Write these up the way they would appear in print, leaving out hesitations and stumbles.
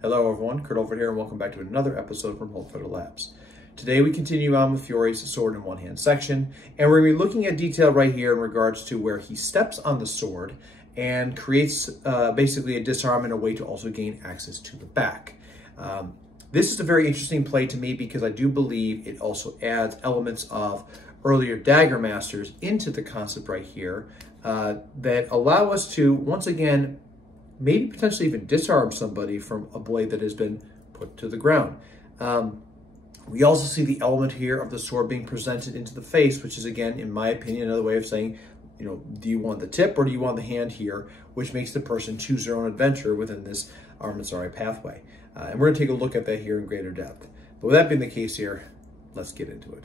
Hello everyone, Kurt over here and welcome back to another episode from Hope Federal Labs. Today we continue on with Fiori's sword in one hand section, and we're going to be looking at detail right here in regards to where he steps on the sword and creates basically a disarm and a way to also gain access to the back. This is a very interesting play to me because I do believe it also adds elements of earlier Dagger Masters into the concept right here that allow us to, once again, maybe potentially even disarm somebody from a blade that has been put to the ground. We also see the element here of the sword being presented into the face, which is, again, in my opinion, another way of saying, you know, do you want the tip or do you want the hand here, which makes the person choose their own adventure within this Armasari pathway. And we're going to take a look at that here in greater depth. But with that being the case here, let's get into it.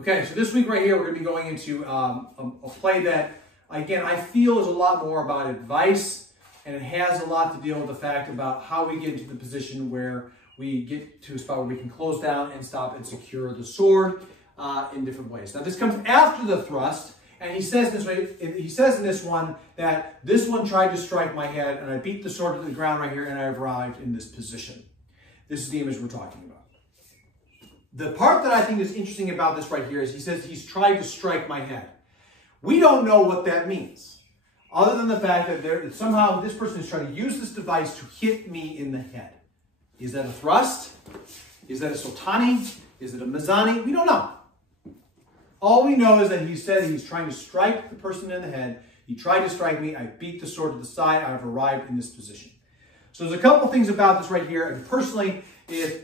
Okay, so this week right here, we're going to be going into a play that, again, I feel is a lot more about advice, and it has a lot to deal with the fact about how we get into the position where we get to a spot where we can close down and stop and secure the sword in different ways. Now, this comes after the thrust, and he says this way. He says in this one that this one tried to strike my head, and I beat the sword to the ground right here, and I arrived in this position. This is the image we're talking about. The part that I think is interesting about this right here is he says he's tried to strike my head. We don't know what that means, other than the fact that somehow this person is trying to use this device to hit me in the head. Is that a thrust? Is that a Sultani? Is it a Mizani? We don't know. All we know is that he said he's trying to strike the person in the head. He tried to strike me. I beat the sword to the side. I've arrived in this position. So there's a couple things about this right here. And personally,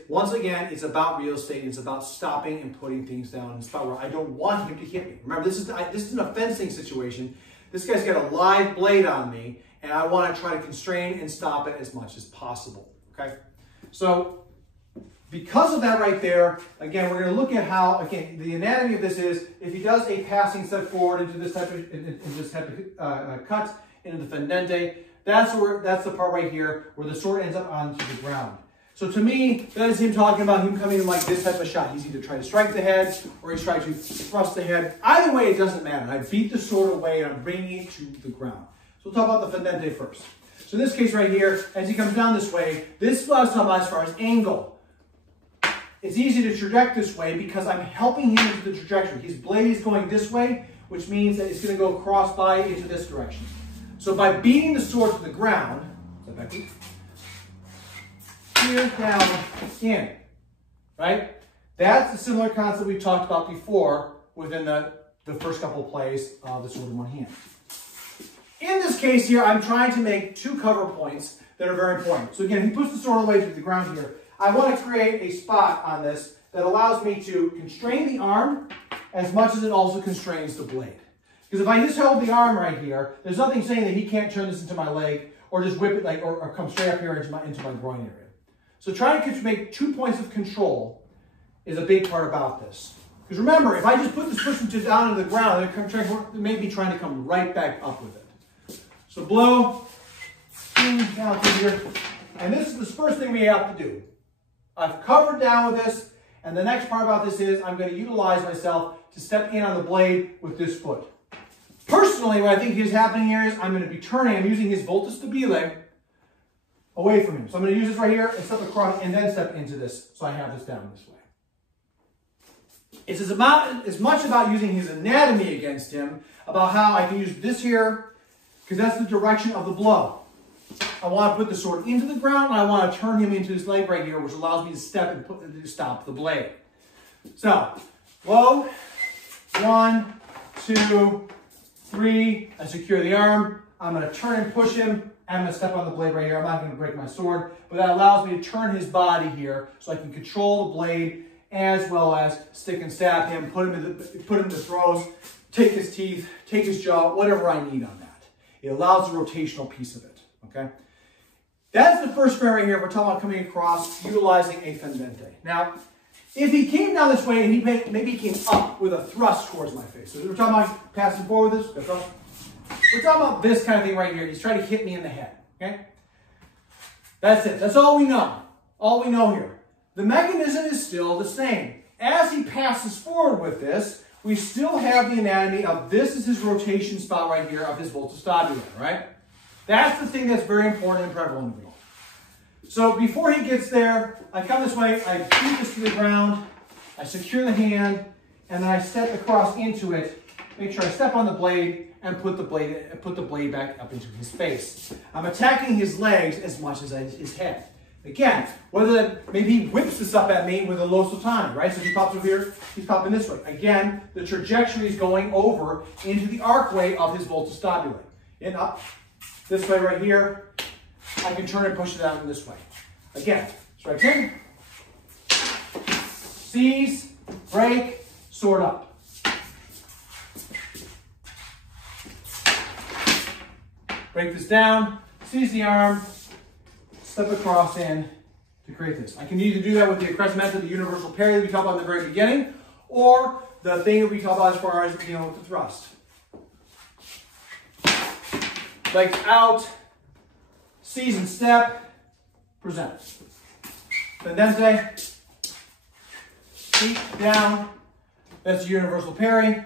once again, it's about real estate. And it's about stopping and putting things down. It's about where I don't want him to hit me. Remember, this is an fencing situation. This guy's got a live blade on me, and I want to try to constrain and stop it as much as possible, okay? So because of that right there, again, we're going to look at how, again, the anatomy of this is, if he does a passing step forward into this type of, cut, into the fendente, that's the part right here where the sword ends up onto the ground. So to me, that is him talking about him coming in like this type of shot. He's either trying to strike the head or he's trying to thrust the head. Either way, it doesn't matter. I beat the sword away and I'm bringing it to the ground. So we'll talk about the fendente first. So in this case right here, as he comes down this way, this is what I was talking about as far as angle. It's easy to traject this way because I'm helping him into the trajectory. His blade is going this way, which means that it's going to go cross by into this direction. So by beating the sword to the ground, here, down, in, right? That's a similar concept we talked about before within the first couple of plays of the sword in one hand. In this case here, I'm trying to make two cover points that are very important. So again, he puts the sword away to the ground here. I want to create a spot on this that allows me to constrain the arm as much as it also constrains the blade. Because if I just hold the arm right here, there's nothing saying that he can't turn this into my leg or just whip it like or come straight up here into my groin area. So trying to make 2 points of control is a big part about this. Because remember, if I just put this person down to the ground, they may be trying to come right back up with it. So blow, down to here. And this is the first thing we have to do. I've covered down with this, and the next part about this is I'm going to utilize myself to step in on the blade with this foot. Personally, what I think is happening here is I'm going to be turning, I'm using his Volta Stabile away from him. So I'm going to use this right here and step across and then step into this so I have this down this way. It's as much about using his anatomy against him, about how I can use this here, because that's the direction of the blow. I want to put the sword into the ground, and I want to turn him into his leg right here, which allows me to step and stop the blade. So, blow, 1, 2, 3, I secure the arm. I'm going to turn and push him. I'm going to step on the blade right here. I'm not going to break my sword, but that allows me to turn his body here so I can control the blade as well as stick and stab him, put him in the throws, take his teeth, take his jaw, whatever I need on that. It allows the rotational piece of it, okay? That's the first frame right here. We're talking about coming across, utilizing a fendente. Now, if he came down this way and maybe he came up with a thrust towards my face. So we're talking about passing forward with this. We're talking about this kind of thing right here. He's trying to hit me in the head, okay? That's it. That's all we know. All we know here. The mechanism is still the same. As he passes forward with this, we still have the anatomy of this is his rotation spot right here of his Volta Stabile, right? That's the thing that's very important and prevalent. So before he gets there, I come this way, I beat this to the ground, I secure the hand, and then I step across into it, make sure I step on the blade, and put the blade back up into his face. I'm attacking his legs as much as his head. Again, whether maybe he whips this up at me with a low sotani, right? So if he pops over here, he's popping this way. Again, the trajectory is going over into the arcway of his voltus stabile. In up, this way right here, I can turn and push it out in this way. Again, strike in, seize, break, sword up. Break this down, seize the arm, step across in to create this. I can either do that with the aggressive method, the universal parry that we talked about in the very beginning, or the thing that we talked about as far as, with the thrust. Legs out, seize and step, present. Pendente, feet down, that's a universal parry.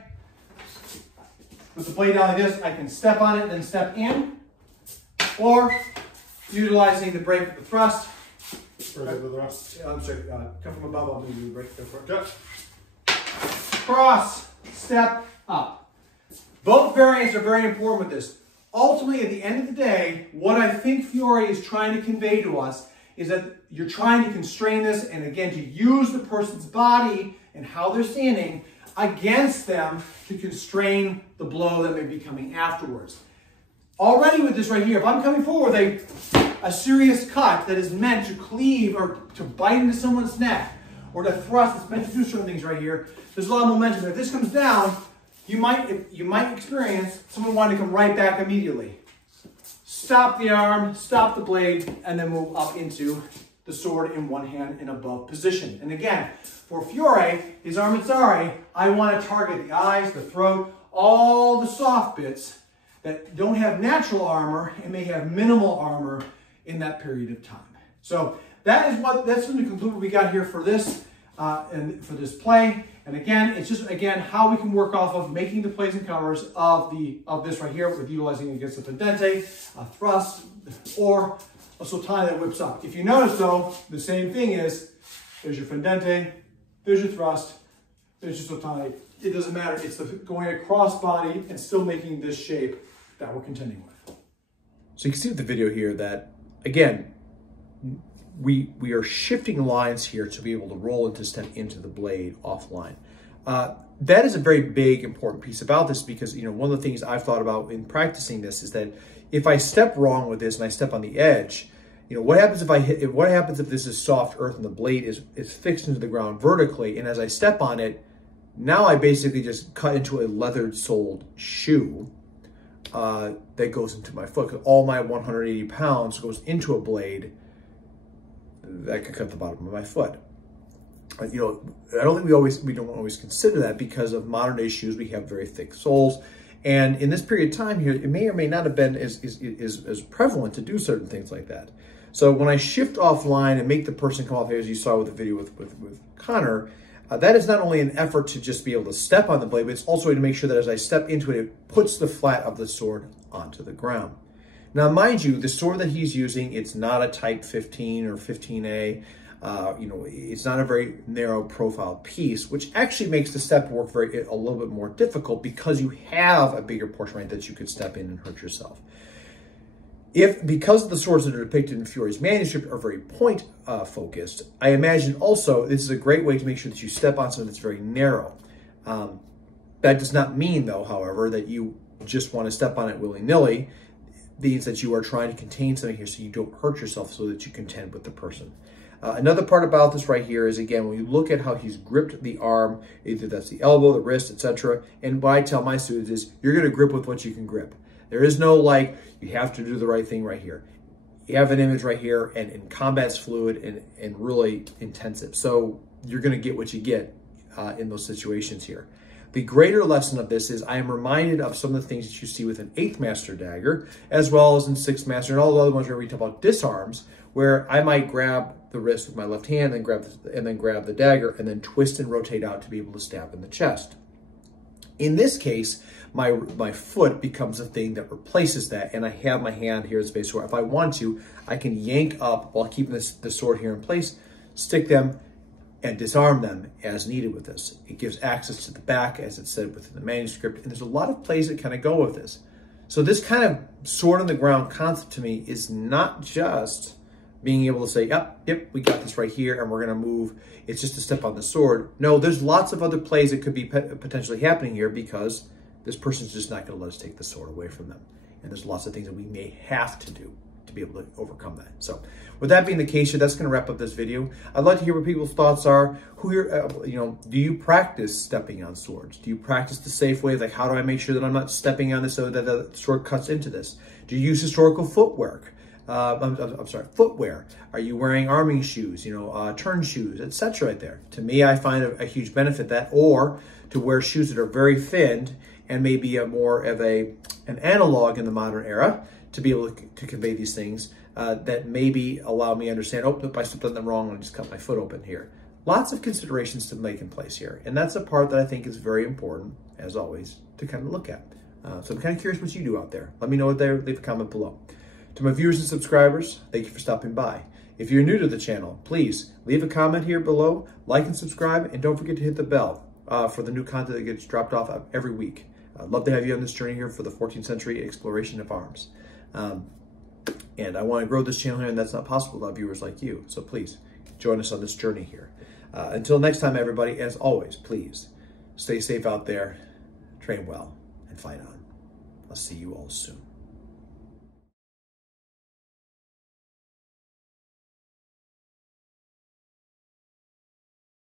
With the blade down like this, I can step on it, then step in, or utilizing the break with the thrust. I'm sorry, come from above, I'll do the break. Cross, step, up. Both variants are very important with this. Ultimately, at the end of the day, what I think Fiore is trying to convey to us is that you're trying to constrain this, and again, to use the person's body and how they're standing against them to constrain the blow that may be coming afterwards. Already with this right here, if I'm coming forward with a serious cut that is meant to cleave or to bite into someone's neck, or to thrust that's meant to do certain things right here, there's a lot of momentum. If this comes down, you might experience someone wanting to come right back immediately. Stop the arm, stop the blade, and then move up into the sword in one hand in above position. And again, for Fiore, his armazzari, I want to target the eyes, the throat, all the soft bits that don't have natural armor and may have minimal armor in that period of time. So that's going to conclude what we got here for this and for this play. And again, it's just how we can work off of making the plays and covers of this right here with utilizing against the pendente, a thrust, or a sotani that whips up. If you notice though, the same thing is there's your pendente, there's your thrust, there's your sotani. It doesn't matter. It's the going across body and still making this shape that we're contending with. So you can see with the video here that, again, we are shifting lines here to be able to roll and to step into the blade offline. That is a very big, important piece about this because, one of the things I've thought about in practicing this is that if I step wrong with this and I step on the edge, what happens if what happens if this is soft earth and the blade is fixed into the ground vertically, and as I step on it, now I basically just cut into a leather-soled shoe that goes into my foot. Because all my 180 pounds goes into a blade that could cut the bottom of my foot. I don't think we don't always consider that because of modern day shoes. We have very thick soles, and in this period of time here, it may or may not have been as prevalent to do certain things like that. So when I shift offline and make the person come off, as you saw with the video with Connor, that is not only an effort to just be able to step on the blade, but it's also to make sure that as I step into it, it puts the flat of the sword onto the ground. Now, mind you, the sword that he's using, it's not a Type 15 or 15A. It's not a very narrow profile piece, which actually makes the step work a little bit more difficult because you have a bigger portion right that you could step in and hurt yourself. Because the swords that are depicted in Fiore's manuscript are very point focused, I imagine also this is a great way to make sure that you step on something that's very narrow. That does not mean, though, however, that you just want to step on it willy-nilly. It means that you are trying to contain something here so you don't hurt yourself so that you contend with the person. Another part about this right here is, again, when you look at how he's gripped the arm, either that's the elbow, the wrist, etc. And what I tell my students is, you're going to grip with what you can grip. There is no, you have to do the right thing right here. You have an image right here, and combat's fluid and really intensive. So you're going to get what you get in those situations here. The greater lesson of this is I am reminded of some of the things that you see with an 8th Master dagger, as well as in 6th Master, and all the other ones where we talk about disarms, where I might grab the wrist with my left hand, and then grab the dagger, and then twist and rotate out to be able to stab in the chest. In this case, my foot becomes a thing that replaces that, and I have my hand here in space where if I want to, I can yank up while keeping the sword here in place, stick them, and disarm them as needed with this. It gives access to the back, as it said within the manuscript, and there's a lot of plays that kind of go with this. So this kind of sword on the ground concept to me is not just being able to say, yep, we got this right here, and we're going to move. It's just a step on the sword. No, there's lots of other plays that could be potentially happening here because this person's just not going to let us take the sword away from them. And there's lots of things that we may have to do to be able to overcome that. So with that being the case here, that's going to wrap up this video. I'd like to hear what people's thoughts are. Who here, do you practice stepping on swords? Do you practice the safe way? Like, how do I make sure that I'm not stepping on this so that the sword cuts into this? Do you use historical footwear? Footwear. Are you wearing arming shoes, turn shoes, etc. right there? To me, I find a huge benefit that, or to wear shoes that are very thin and maybe more of an analog in the modern era to be able to convey these things that maybe allow me to understand, oh, if I stepped on them wrong, I'll just cut my foot open here. Lots of considerations to make in place here. And that's a part that I think is very important, as always, to kind of look at. So I'm kind of curious what you do out there. Let me know what there, leave a comment below. To my viewers and subscribers, thank you for stopping by. If you're new to the channel, please leave a comment here below, like and subscribe, and don't forget to hit the bell for the new content that gets dropped off every week. I'd love to have you on this journey here for the 14th century exploration of arms. And I want to grow this channel here, and that's not possible without viewers like you. So please join us on this journey here. Until next time, everybody, as always, please stay safe out there, train well, and fight on. I'll see you all soon.